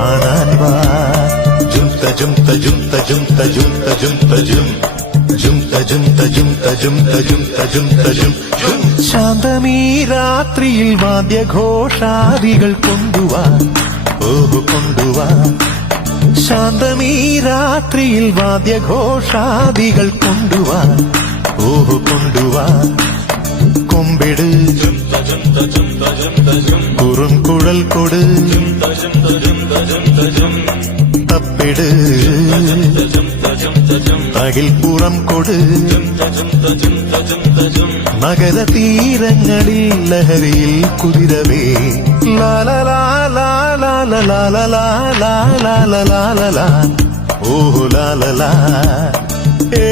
കാണാൻ വാ ജുംത ജുംത ജുംത ജുംത ജുംത ജുംത ജും ജുംത ജുംത ജുംത ജുംത ജുംത ജുംത ജും ശാന്തമീ രാത്രിയിൽ വാദ്യഘോഷാദികൾ കൊണ്ടുവാ ഓഹോ കൊണ്ടുവാ ശാന്തമീ രാത്രിയിൽ വാദ്യഘോഷാദികൾ കൊണ്ടുവാ ഓഹോ കൊണ്ടുവാ കൊമ്പിട് കുറും കുഴൽ കൊട് തപ്പിട് തകിൽപ്പുറം കൊട് നഗര തീരങ്ങളിൽ ലഹരിയിൽ കുതിരവേ ലാലലാ ഓഹോ ലാലലാ ഏ